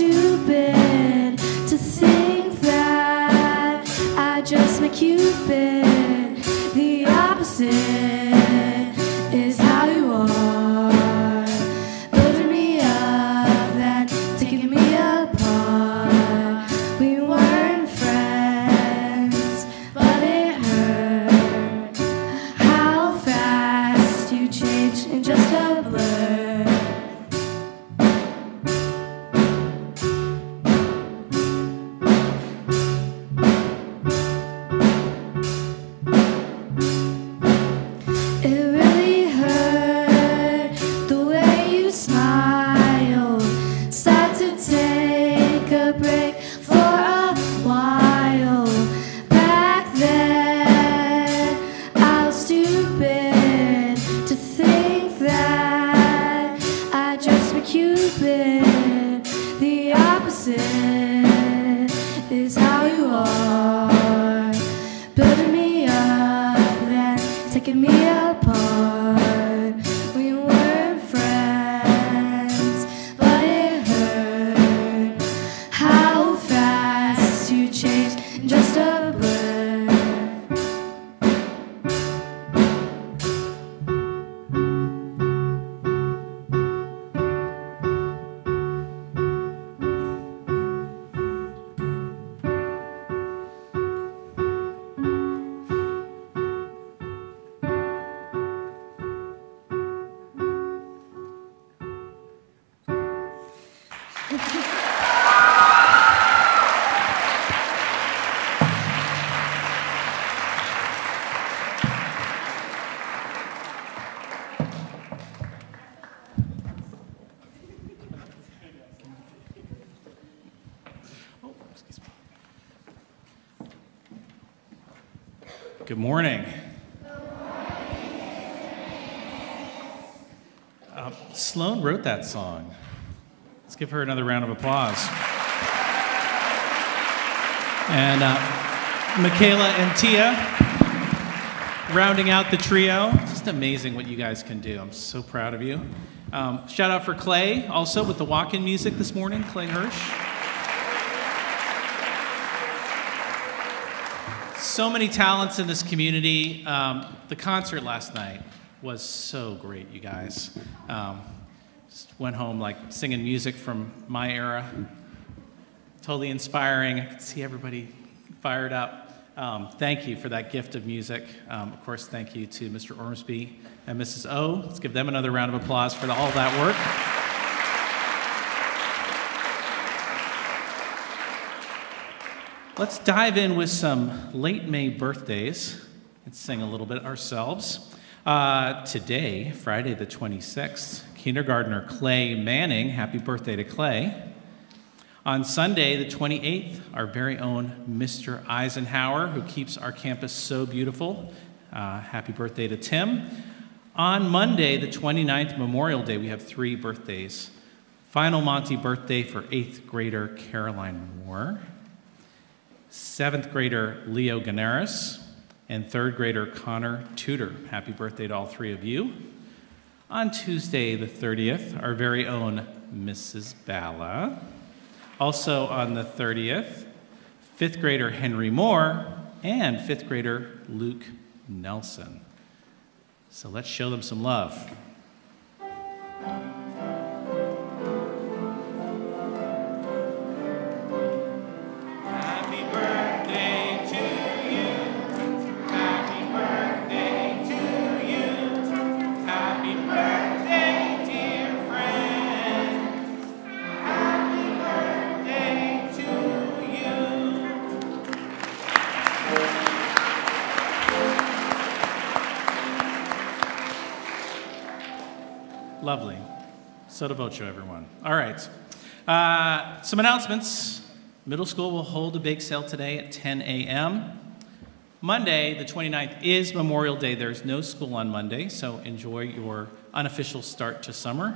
stupid to think that I just met Cupid. The opposite is how you are, building me up, then taking me apart. We weren't friends, but it hurt how fast you changed in just a blur. Cupid, the opposite is how you are, building me up, then taking me apart. We weren't friends, but it hurt how fast you changed in just a blur. Good morning. Sloan wrote that song. Let's give her another round of applause. And Michaela and Tia, rounding out the trio. Just amazing what you guys can do. I'm so proud of you. Shout out for Clay, also with the walk-in music this morning, Clay Hirsch. So many talents in this community. The concert last night was so great, you guys. Just went home like singing music from my era. Totally inspiring. I could see everybody fired up. Thank you for that gift of music. Of course, thank you to Mr. Ormsby and Mrs. O. Let's give them another round of applause for all that work. Let's dive in with some late May birthdays and sing a little bit ourselves. Today, Friday the 26th, kindergartner Clay Manning, happy birthday to Clay. On Sunday the 28th, our very own Mr. Eisenhower, who keeps our campus so beautiful, happy birthday to Tim. On Monday the 29th, Memorial Day, we have 3 birthdays. Final Monty birthday for 8th grader Caroline Moore. 7th grader Leo Ganaris, and 3rd grader Connor Tudor. Happy birthday to all 3 of you. On Tuesday the 30th, our very own Mrs. Bala. Also on the 30th, 5th grader Henry Moore and 5th grader Luke Nelson. So let's show them some love. Lovely. Sotto voce, everyone. All right. Some announcements. Middle school will hold a bake sale today at 10 a.m. Monday, the 29th, is Memorial Day. There's no school on Monday, so enjoy your unofficial start to summer.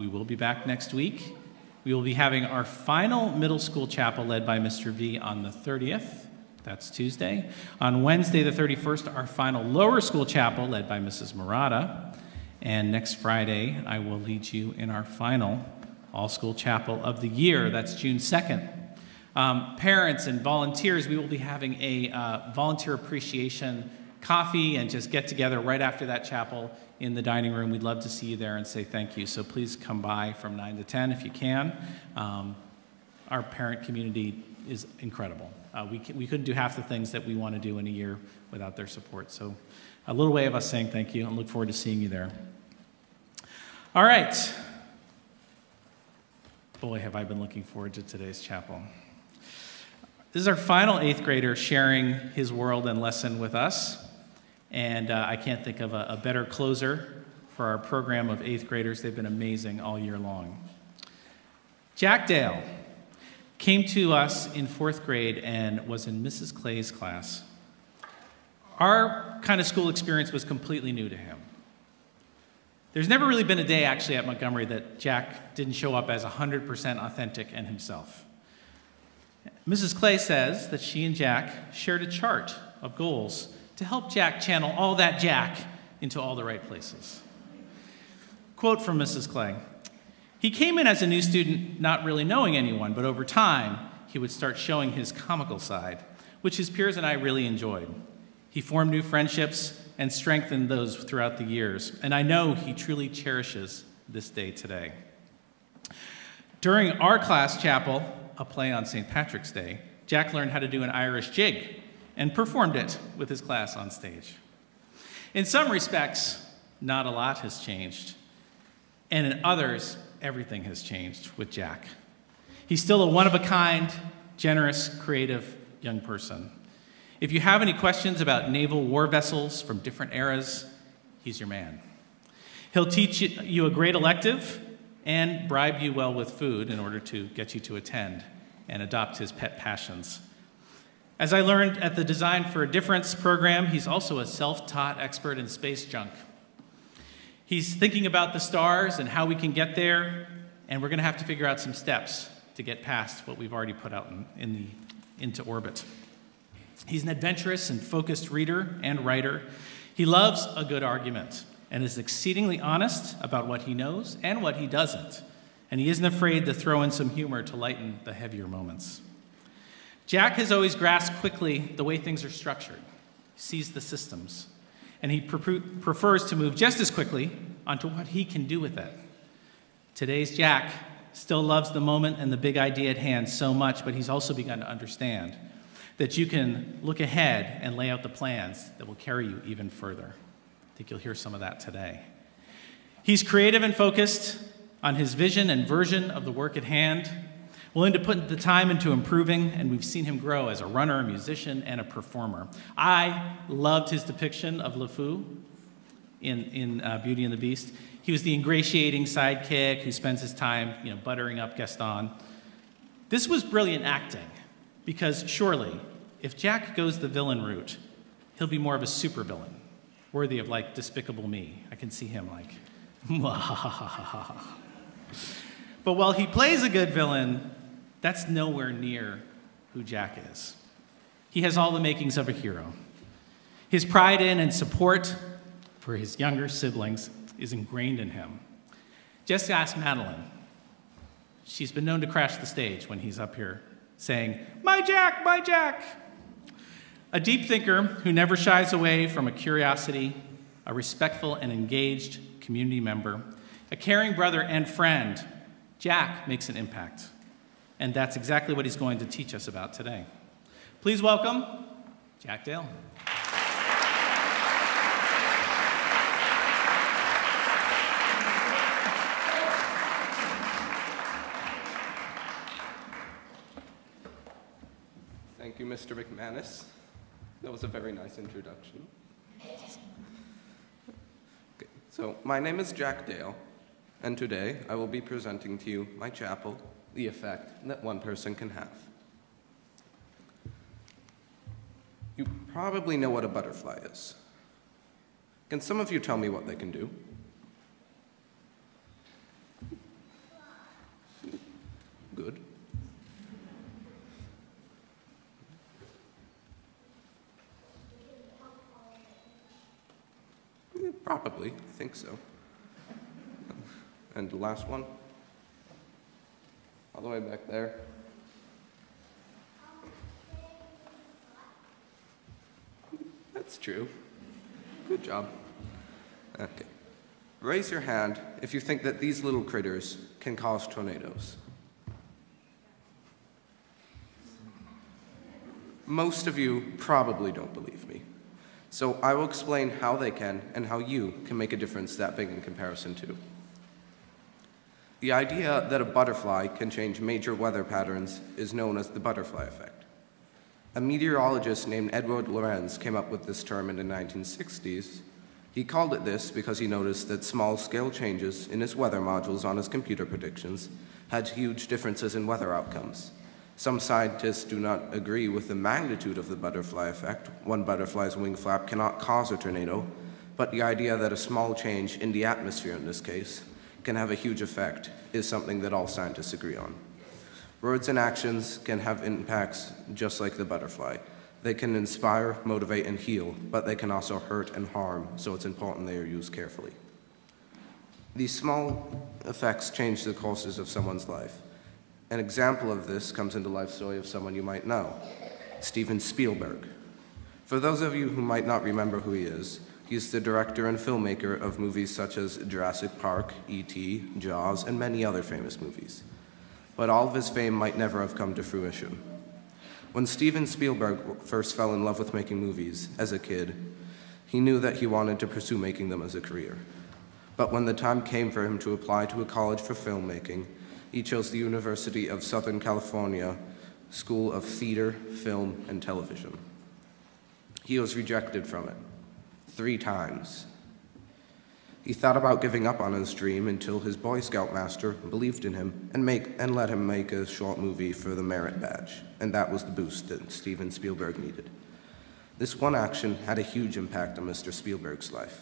We will be back next week. We will be having our final middle school chapel led by Mr. V on the 30th. That's Tuesday. On Wednesday, the 31st, our final lower school chapel led by Mrs. Murata. And next Friday, I will lead you in our final all-school chapel of the year. That's June 2nd. Parents and volunteers, we will be having a volunteer appreciation coffee and just get together right after that chapel in the dining room. We'd love to see you there and say thank you. So please come by from 9 to 10 if you can. Our parent community is incredible. We couldn't do half the things that we want to do in a year without their support. So a little way of us saying thank you and look forward to seeing you there. All right. Boy, have I been looking forward to today's chapel. This is our final 8th grader sharing his world and lesson with us. And I can't think of a better closer for our program of 8th graders. They've been amazing all year long. Jack Dale came to us in 4th grade and was in Mrs. Clay's class. Our kind of school experience was completely new to him. There's never really been a day, actually, at Montgomery that Jack didn't show up as 100% authentic and himself. Mrs. Clay says that she and Jack shared a chart of goals to help Jack channel all that Jack into all the right places. Quote from Mrs. Clay: "He came in as a new student not really knowing anyone, but over time, he would start showing his comical side, which his peers and I really enjoyed. He formed new friendships and strengthened those throughout the years, and I know he truly cherishes this day today." During our class chapel, a play on St. Patrick's Day, Jack learned how to do an Irish jig and performed it with his class on stage. In some respects, not a lot has changed, and in others, everything has changed with Jack. He's still a one-of-a-kind, generous, creative young person. If you have any questions about naval war vessels from different eras, he's your man. He'll teach you a great elective and bribe you well with food in order to get you to attend and adopt his pet passions. As I learned at the Design for a Difference program, he's also a self-taught expert in space junk. He's thinking about the stars and how we can get there, and we're going to have to figure out some steps to get past what we've already put out into orbit. He's an adventurous and focused reader and writer. He loves a good argument and is exceedingly honest about what he knows and what he doesn't. And he isn't afraid to throw in some humor to lighten the heavier moments. Jack has always grasped quickly the way things are structured, sees the systems, and he prefers to move just as quickly onto what he can do with it. Today's Jack still loves the moment and the big idea at hand so much, but he's also begun to understand that you can look ahead and lay out the plans that will carry you even further. I think you'll hear some of that today. He's creative and focused on his vision and version of the work at hand, willing to put the time into improving, and we've seen him grow as a runner, a musician, and a performer. I loved his depiction of LeFou in Beauty and the Beast. He was the ingratiating sidekick who spends his time, buttering up Gaston. This was brilliant acting, because surely, if Jack goes the villain route, he'll be more of a supervillain, worthy of, Despicable Me. I can see him But while he plays a good villain, that's nowhere near who Jack is. He has all the makings of a hero. His pride in and support for his younger siblings is ingrained in him. Just ask Madeline. She's been known to crash the stage when he's up here saying, "My Jack, my Jack." A deep thinker who never shies away from a curiosity, a respectful and engaged community member, a caring brother and friend, Jack makes an impact. And that's exactly what he's going to teach us about today. Please welcome Jack Dale. Thank you, Mr. McManus. That was a very nice introduction. Okay, so my name is Jack Dale, and today I will be presenting to you my chapel, The Effect That One Person Can Have. You probably know what a butterfly is. Can some of you tell me what they can do? Good. Probably, I think so. And the last one? all the way back there. That's true. Good job. Okay. Raise your hand if you think that these little critters can cause tornadoes. Most of you probably don't believe me. So I will explain how they can and how you can make a difference that big in comparison to. The idea that a butterfly can change major weather patterns is known as the butterfly effect. A meteorologist named Edward Lorenz came up with this term in the 1960s. He called it this because he noticed that small-scale changes in his weather modules on his computer predictions had huge differences in weather outcomes. Some scientists do not agree with the magnitude of the butterfly effect. One butterfly's wing flap cannot cause a tornado, but the idea that a small change in the atmosphere in this case can have a huge effect is something that all scientists agree on. Words and actions can have impacts just like the butterfly. They can inspire, motivate, and heal, but they can also hurt and harm, so it's important they are used carefully. These small effects change the courses of someone's life. An example of this comes in the life story of someone you might know, Steven Spielberg. For those of you who might not remember who he is, he's the director and filmmaker of movies such as Jurassic Park, E.T., Jaws, and many other famous movies. But all of his fame might never have come to fruition. When Steven Spielberg first fell in love with making movies as a kid, he knew that he wanted to pursue making them as a career. But when the time came for him to apply to a college for filmmaking, he chose the University of Southern California School of Theater, Film, and Television. He was rejected from it 3 times. He thought about giving up on his dream until his Boy Scout master believed in him and let him make a short movie for the merit badge, and that was the boost that Steven Spielberg needed. This one action had a huge impact on Mr. Spielberg's life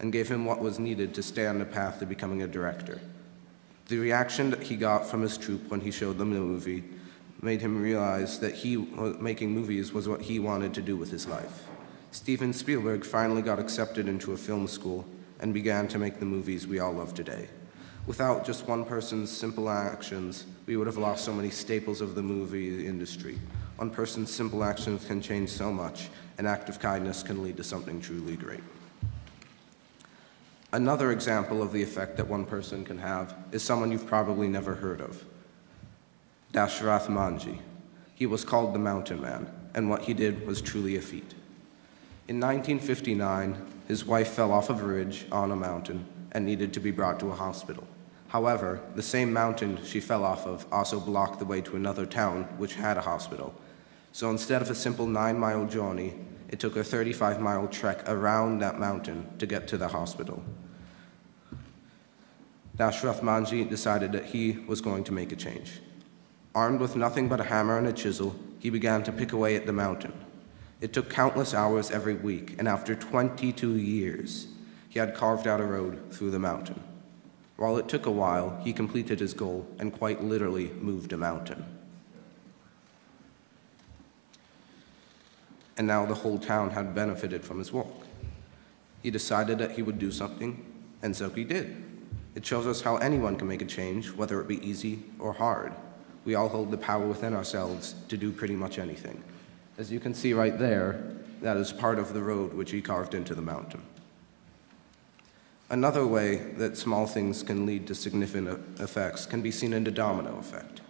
and gave him what was needed to stay on the path to becoming a director. The reaction that he got from his troupe when he showed them the movie made him realize that making movies was what he wanted to do with his life. Steven Spielberg finally got accepted into a film school and began to make the movies we all love today. Without just one person's simple actions, we would have lost so many staples of the movie industry. One person's simple actions can change so much. An act of kindness can lead to something truly great. Another example of the effect that one person can have is someone you've probably never heard of, Dashrath Manji. He was called the Mountain Man, and what he did was truly a feat. In 1959, his wife fell off of a ridge on a mountain and needed to be brought to a hospital. However, the same mountain she fell off of also blocked the way to another town which had a hospital. So instead of a simple 9-mile journey, it took a 35-mile trek around that mountain to get to the hospital. Dashrath Manji decided that he was going to make a change. Armed with nothing but a hammer and a chisel, he began to pick away at the mountain. It took countless hours every week, and after 22 years, he had carved out a road through the mountain. While it took a while, he completed his goal and quite literally moved a mountain. And now the whole town had benefited from his work. He decided that he would do something, and so he did. It shows us how anyone can make a change, whether it be easy or hard. We all hold the power within ourselves to do pretty much anything. As you can see right there, that is part of the road which he carved into the mountain. Another way that small things can lead to significant effects can be seen in the domino effect.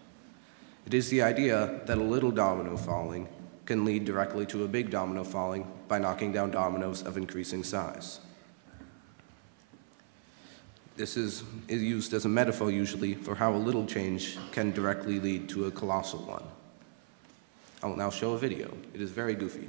It is the idea that a little domino falling can lead directly to a big domino falling by knocking down dominoes of increasing size. This is used as a metaphor usually for how a little change can directly lead to a colossal one. I will now show a video. It is very goofy.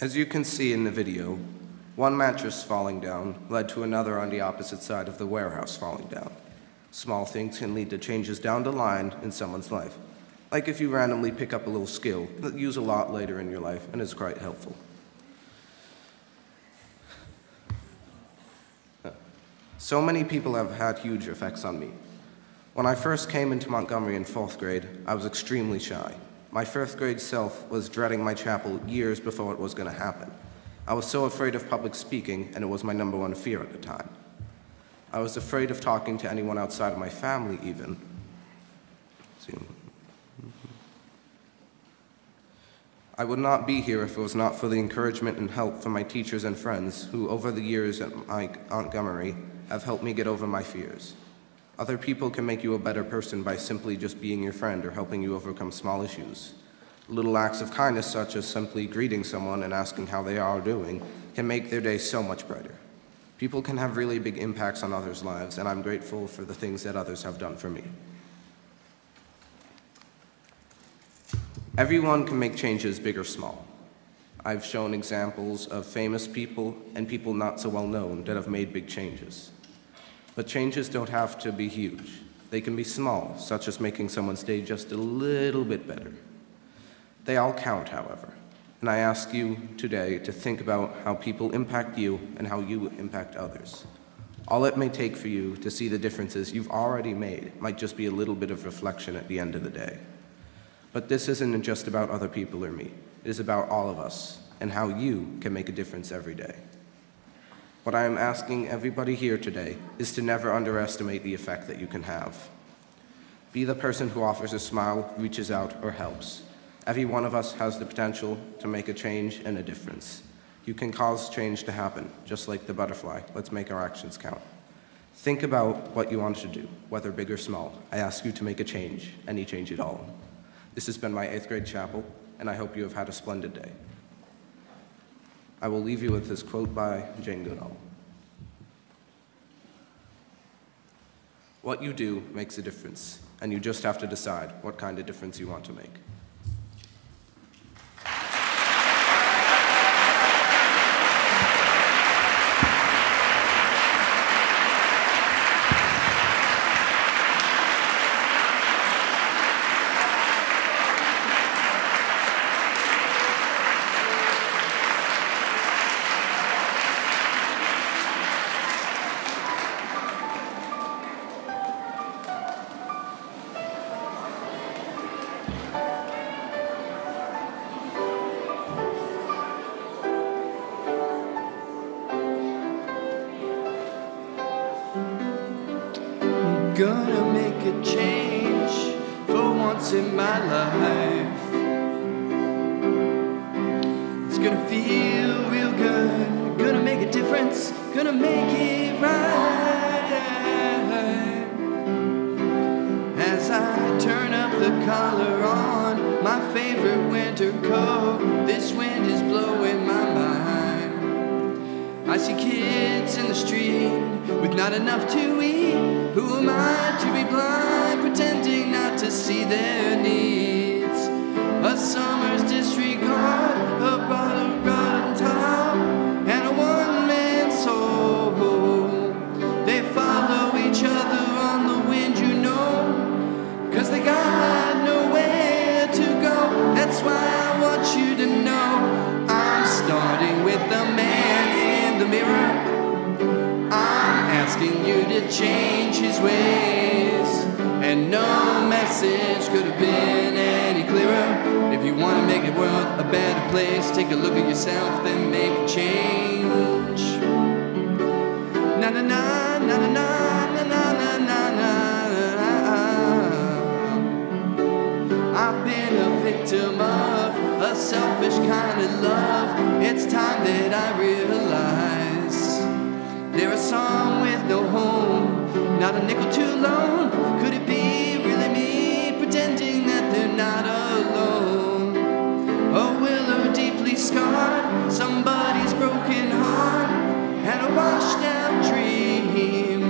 As you can see in the video, one mattress falling down led to another on the opposite side of the warehouse falling down. Small things can lead to changes down the line in someone's life, like if you randomly pick up a little skill that you use a lot later in your life and is quite helpful. So many people have had huge effects on me. When I first came into Montgomery in 4th grade, I was extremely shy. My 1st grade self was dreading my chapel years before it was going to happen. I was so afraid of public speaking, and it was my #1 fear at the time. I was afraid of talking to anyone outside of my family, even. I would not be here if it was not for the encouragement and help from my teachers and friends who, over the years at Montgomery, have helped me get over my fears. Other people can make you a better person by simply just being your friend or helping you overcome small issues. Little acts of kindness, such as simply greeting someone and asking how they are doing, can make their day so much brighter. People can have really big impacts on others' lives, and I'm grateful for the things that others have done for me. Everyone can make changes big or small. I've shown examples of famous people and people not so well known that have made big changes. But changes don't have to be huge. They can be small, such as making someone's day just a little bit better. They all count, however, and I ask you today to think about how people impact you and how you impact others. All it may take for you to see the differences you've already made might just be a little bit of reflection at the end of the day. But this isn't just about other people or me. It is about all of us and how you can make a difference every day. What I am asking everybody here today is to never underestimate the effect that you can have. Be the person who offers a smile, reaches out, or helps. Every one of us has the potential to make a change and a difference. You can cause change to happen, just like the butterfly. Let's make our actions count. Think about what you want to do, whether big or small. I ask you to make a change, any change at all. This has been my 8th grade chapel, and I hope you have had a splendid day. I will leave you with this quote by Jane Goodall. What you do makes a difference, and you just have to decide what kind of difference you want to make. Gonna make a change for once in my life. It's gonna feel real good. Gonna make a difference. Gonna make it right. As I turn up the collar on my favorite winter coat, this wind is blowing my mind. I see kids in the street with not enough to eat. Who am I to be blind, pretending not to see their needs? A summer's disregard, a bottle garden top, and a one-man soul. They follow each other on the wind, you know, 'cause they got nowhere to go. That's why I want you to know I'm starting with the man in the mirror. I'm asking you to change his ways, and no message could have been any clearer. If you want to make the world a better place, take a look at yourself, then make a change. Na na na na na na na na na na. I've been a victim of a selfish kind of love. It's time that I realize there are some with no home, not a nickel too low. Could it be really me, pretending that they're not alone? A willow deeply scarred, somebody's broken heart, and a washed out dream.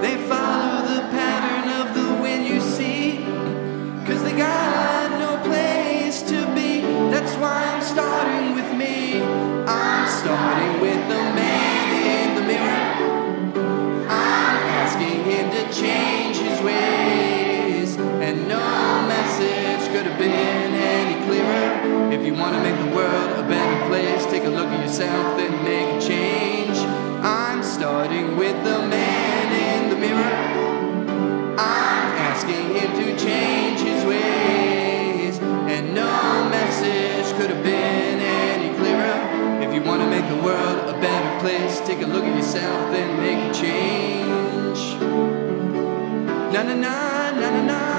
They follow the pattern of the wind, you see, 'cause they got no place to be. That's why I'm starting with me. myself, then make a change. Na na na na na na.